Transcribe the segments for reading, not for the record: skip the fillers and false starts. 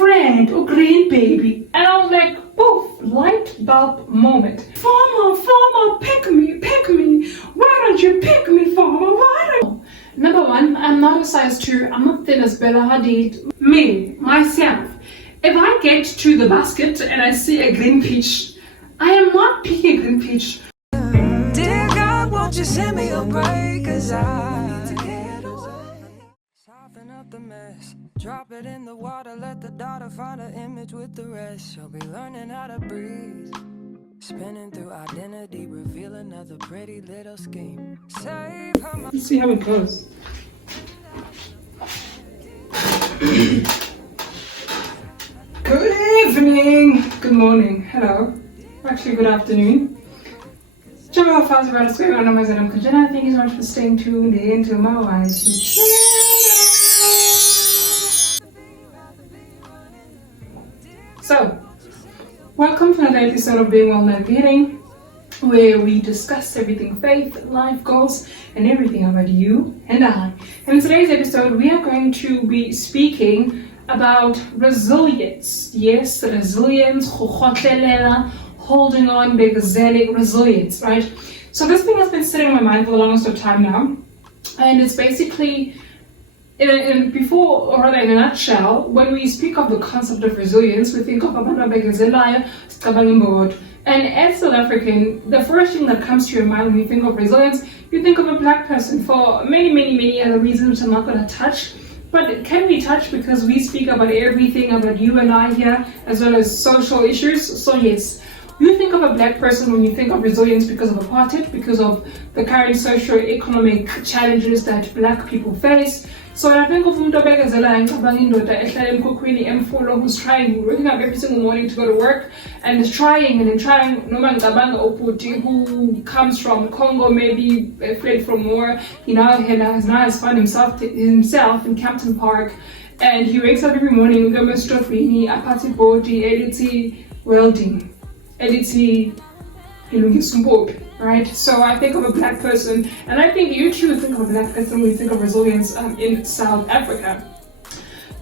friend, or green baby. And I was like, poof, light bulb moment. Farmer, pick me. Why don't you pick me, farmer? Why don't? Number one, I'm not a size 2. I'm not thin as Bella Hadid. Me, myself. If I get to the basket and I see a green peach, I am not picking a green peach. Dear God, won't you send me a break? 'Cause I need to get away. Soften up the mess. Drop it in the water, let the daughter find an image with the rest. She'll be learning how to breathe. Spinning through identity, reveal another pretty little scheme. Save her. Let's see how it goes. Good evening. Good morning. Hello. Actually, good afternoon. Whichever how fast about what's going on, I'm Kajana. Thank you so much for staying tuned in to my YT channel. So, welcome to another episode of Being Well Navigating, where we discuss everything faith, life goals, and everything about you and I. And in today's episode, we are going to be speaking about resilience. Yes, resilience, holding on, being resilience, right? So this thing has been sitting in my mind for the longest of time now, and it's basically, in a nutshell, when we speak of the concept of resilience, we think of and as South African, the first thing that comes to your mind when you think of resilience, you think of a black person for many other reasons which I'm not going to touch. But can we touch because we speak about everything about you and I here, as well as social issues? So yes, you think of a black person when you think of resilience because of apartheid, because of the current socio-economic challenges that black people face. So when I think of who's trying, waking up every single morning to go to work and is trying, who comes from Congo, maybe fled from war, he now has found himself in Campton Park, and he wakes up every morning with a apathy body, edity welding, edity right? So I think of a black person, and I think you too think of a black person when you think of resilience in South Africa.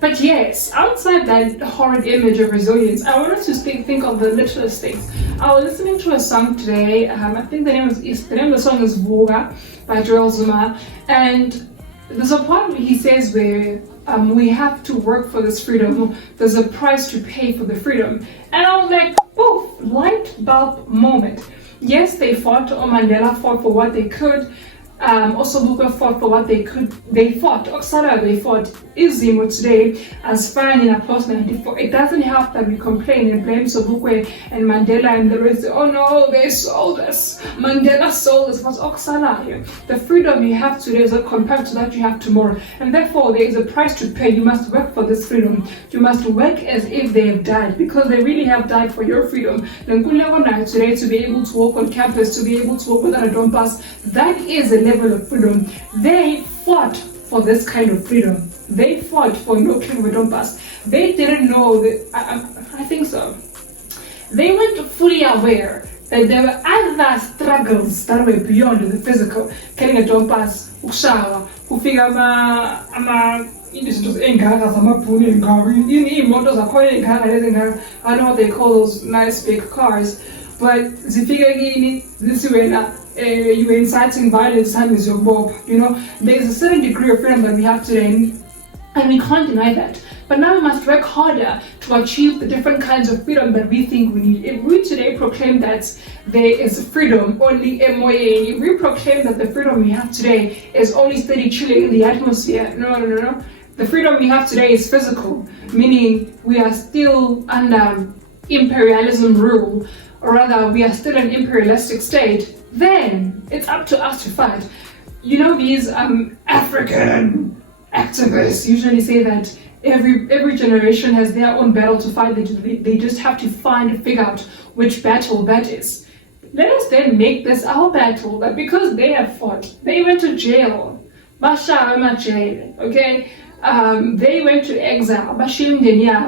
But yes, outside that horrid image of resilience, I want us to think of the littlest things. I was listening to a song today. I think the name of the song is Voga by Joel Zuma, and there's a part where he says where we have to work for this freedom. There's a price to pay for the freedom, and I was like, poof, light bulb moment. Yes, they fought, or Mandela fought for what they could, Osobuka fought for what they could, they fought, Oksala they fought, Izimo today, as fine in a post 94. It doesn't help that we complain and blame Sobukwe and Mandela and the rest. Oh no, they sold us, Mandela sold us. What's Oksala here? The freedom you have today is not compared to that you have tomorrow, and therefore there is a price to pay. You must work for this freedom. You must work as if they have died, because they really have died for your freedom. Today, to be able to walk on campus, to be able to walk without a don't pass, that is a level of freedom. They fought for this kind of freedom. They fought for no king we don't pass. They didn't know that, I think so. They weren't fully aware that there were other struggles that were beyond the physical. Getting a don't pass, ushawa, ufika izinto engaka zamabhuni engaka, imoto zakhona engaka lezi engaka. I don't know what they call those nice big cars, but zifika kini zisiwena. You were inciting violence, time is your bob. There's a certain degree of freedom that we have today, and we can't deny that. But now we must work harder to achieve the different kinds of freedom that we think we need. If we today proclaim that there is freedom only MOA, if we proclaim that the freedom we have today is only steady chilling in the atmosphere, no. The freedom we have today is physical, meaning we are still under imperialism rule, or rather we are still an imperialistic state. Then it's up to us to fight. These African activists usually say that every generation has their own battle to fight. They just have to figure out which battle that is. Let us then make this our battle, that because they have fought, they went to jail, jail, okay? They went to exile,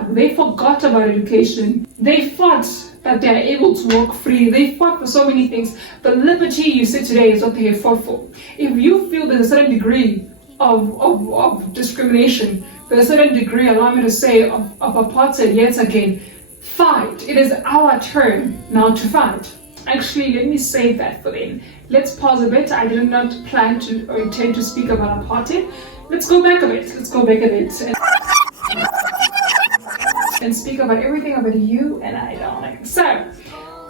they forgot about education, they fought that they are able to walk free. They fought for so many things. The liberty you see today is what they have fought for. If you feel there's a certain degree of discrimination, to a certain degree, allow me to say, of apartheid yet again. Fight. It is our turn now to fight. Actually, let me save that for then. Let's pause a bit. I did not plan to or intend to speak about apartheid. Let's go back a bit. And speak about everything about you and I don't like. So,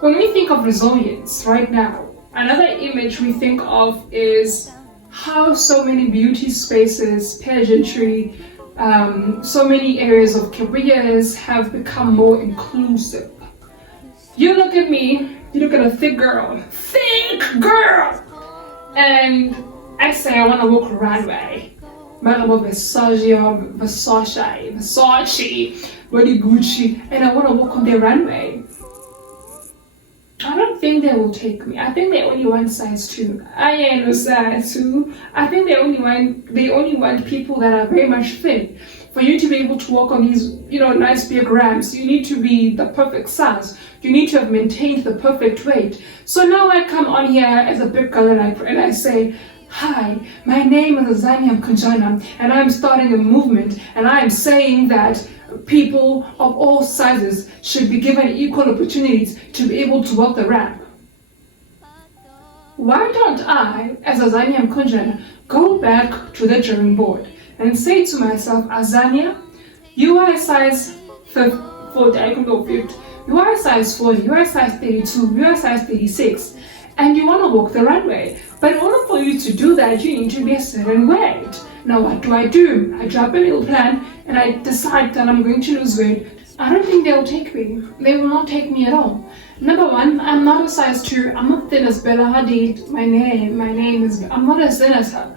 when we think of resilience right now, another image we think of is how so many beauty spaces, pageantry, so many areas of careers have become more inclusive. You look at me, you look at a thick girl, and I say I want to walk a runway. Versace, Gucci, and I want to walk on their runway. I don't think they will take me. I think they only want size 2. I ain't no size 2. I think they only want people that are very much thin. For you to be able to walk on these, nice big ramps, you need to be the perfect size. You need to have maintained the perfect weight. So now I come on here as a big girl and I say, hi, my name is Azania Mkunjana, and I'm starting a movement, and I am saying that people of all sizes should be given equal opportunities to be able to walk the ramp. Why don't I, as Azania Mkunjana, go back to the drawing board and say to myself, Azania, you are a size 40, I can go 50, you are a size 40, you are a size 32, you are a size 36, and you want to walk the runway. But in order for you to do that, you need to be a certain weight. Now what do? I drop a little plan and I decide that I'm going to lose weight. I don't think they'll take me. They will not take me at all. Number one, I'm not a size 2. I'm not thin as Bella Hadid. My name is, I'm not as thin as her.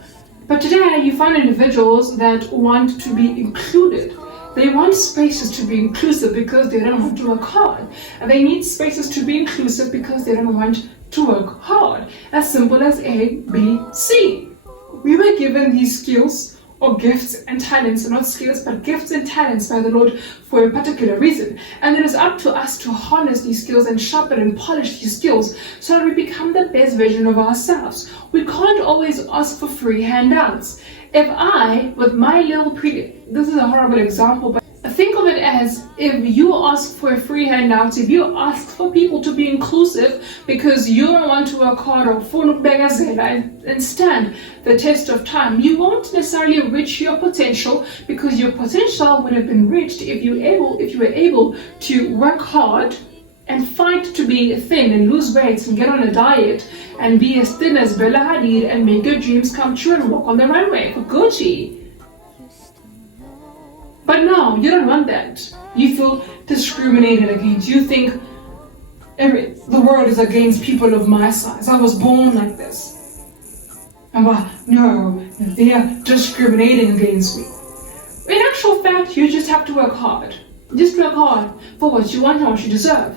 But today you find individuals that want to be included. They want spaces to be inclusive because they don't want to work hard. And they need spaces to be inclusive because they don't want to work hard. As simple as A, B, C. We were given these skills or gifts and talents, not skills, but gifts and talents by the Lord for a particular reason. And it is up to us to harness these skills and sharpen and polish these skills so that we become the best version of ourselves. We can't always ask for free handouts. If I, with my little this is a horrible example, but think of it as if you ask for a free handout, if you ask for people to be inclusive because you don't want to work hard or and stand the test of time, you won't necessarily reach your potential, because your potential would have been reached if you were able to work hard and fight to be thin and lose weight and get on a diet and be as thin as Bella Hadid and make your dreams come true and walk on the runway for Gucci. But no, you don't want that. You feel discriminated against. You think the world is against people of my size. I was born like this. And no, they are discriminating against me. In actual fact, you just have to work hard. Just work hard for what you want and what you deserve.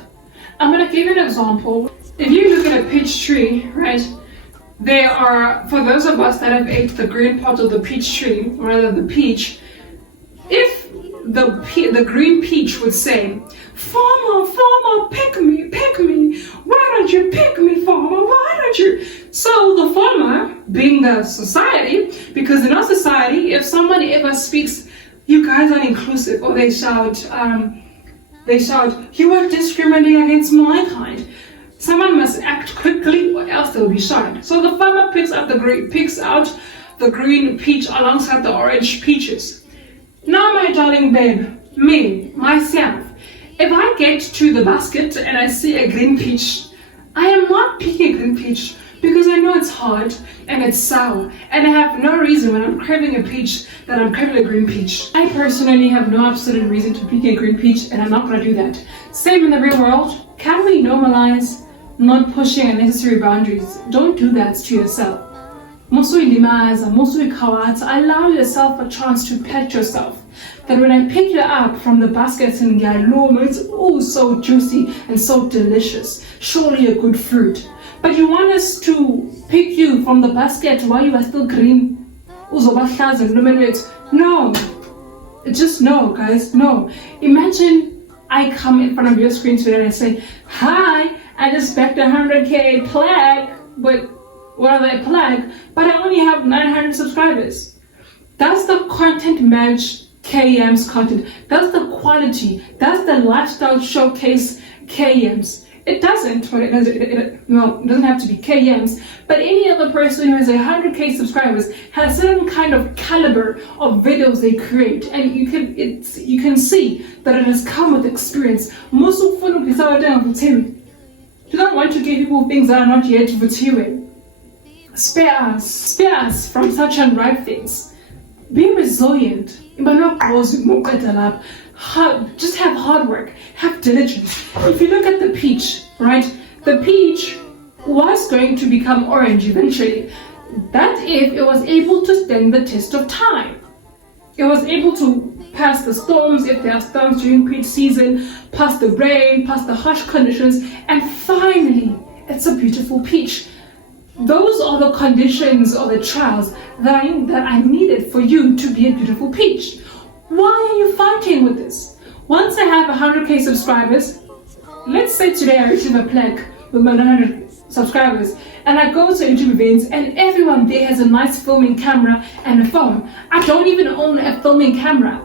I'm going to give you an example. If you look at a peach tree, right, there are, for those of us that have ate the green part of the peach tree, or rather the peach, if the green peach would say, farmer, pick me, why don't you pick me, farmer, why don't you? So the farmer, being the society, because in our society, if somebody ever speaks, you guys aren't inclusive, or they shout, you are discriminating against my kind, someone must act quickly or else they'll be shunned. So the farmer picks out the green peach alongside the orange peaches. Now, my darling babe, myself, if I get to the basket and I see a green peach, I am not picking a green peach because I know it's hard and it's sour, and I have no reason when I'm craving a peach that I'm craving a green peach. I personally have no absolute reason to pick a green peach, and I'm not going to do that. Same in the real world. Can we normalize not pushing unnecessary boundaries? Don't do that to yourself. Allow yourself a chance to pet yourself. That when I pick you up from the basket and it's so juicy and so delicious, surely a good fruit. But you want us to pick you from the basket while you are still green. No. Just no, guys, no. Imagine I come in front of your screen today and I say, hi, I just backed 100K plaque, but but I only have 900 subscribers. Does the content match KM's content. That's the quality. That's the lifestyle showcase KM's. It doesn't, well, it doesn't have to be KM's, but any other person who has 100k subscribers has a certain kind of caliber of videos they create, and you can see that it has come with experience. Most of them you don't want to give people things that are not yet vutiwe. Spare us from such unripe things. Be resilient. Just have hard work, have diligence. If you look at the peach, right? The peach was going to become orange eventually. That if it was able to stand the test of time. It was able to pass the storms, if there are storms during peach season, pass the rain, pass the harsh conditions, and finally, it's a beautiful peach. Those are the conditions or the trials that I needed for you to be a beautiful peach. Why are you fighting with this? Once I have 100k subscribers, let's say today I receive a plaque with my 100 subscribers, and I go to YouTube events and everyone there has a nice filming camera and a phone. I don't even own a filming camera.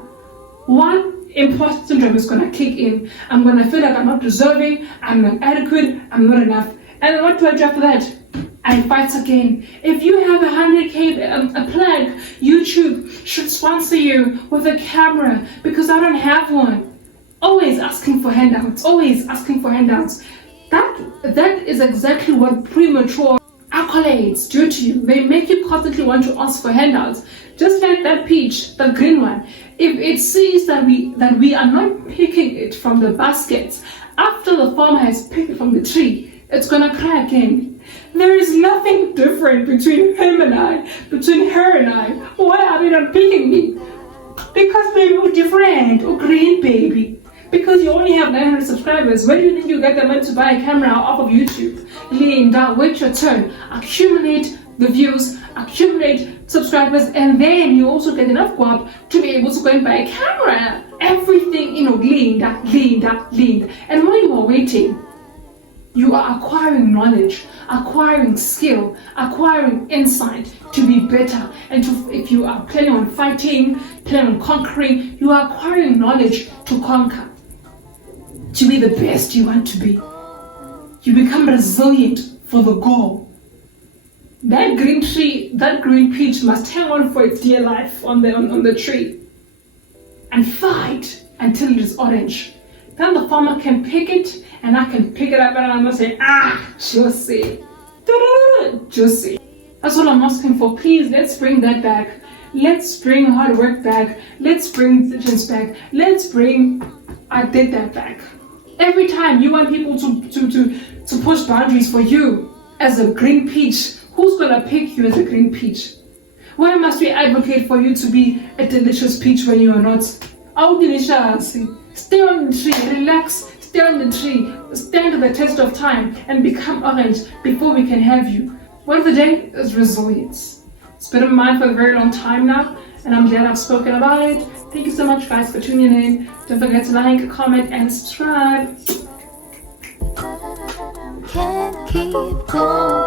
One, imposter syndrome is gonna kick in. I'm gonna feel like I'm not deserving, I'm not adequate, I'm not enough. And then what do I do after that? I fight again. If you have 100k a plaque, YouTube should sponsor you with a camera because I don't have one. Always asking for handouts. Always asking for handouts. That is exactly what premature accolades do to you. They make you constantly want to ask for handouts. Just like that peach, the green one. If it sees that we are not picking it from the baskets after the farmer has picked it from the tree, it's gonna cry again. There is nothing different between him and I, between her and I. Why are they not picking me? Because baby, we're different. Oh, green baby. Because you only have 900 subscribers. Where do you think you get the money to buy a camera off of YouTube? Linda, wait your turn. Accumulate the views, accumulate subscribers, and then you also get enough guap to be able to go and buy a camera. Everything, Linda. And while you are waiting, you are acquiring knowledge, acquiring skill, acquiring insight to be better. And if you are planning on fighting, planning on conquering, you are acquiring knowledge to conquer, to be the best you want to be. You become resilient for the goal. That green tree, that green peach must hang on for its dear life on the tree and fight until it is orange. Then the farmer can pick it, and I can pick it up and I'm gonna say, juicy. Juicy. That's what I'm asking for. Please, let's bring that back. Let's bring hard work back. Let's bring diligence back. Let's bring I did that back. Every time you want people to push boundaries for you as a green peach, who's gonna pick you as a green peach? Why must we advocate for you to be a delicious peach when you are not? Oh, delicious. Stay on the tree, relax, stay on the tree, stand the test of time and become orange before we can have you. Word of the day is resilience. It's been in mind for a very long time now, and I'm glad I've spoken about it. Thank you so much, guys, for tuning in. Don't forget to like, comment, and subscribe. Can't keep going.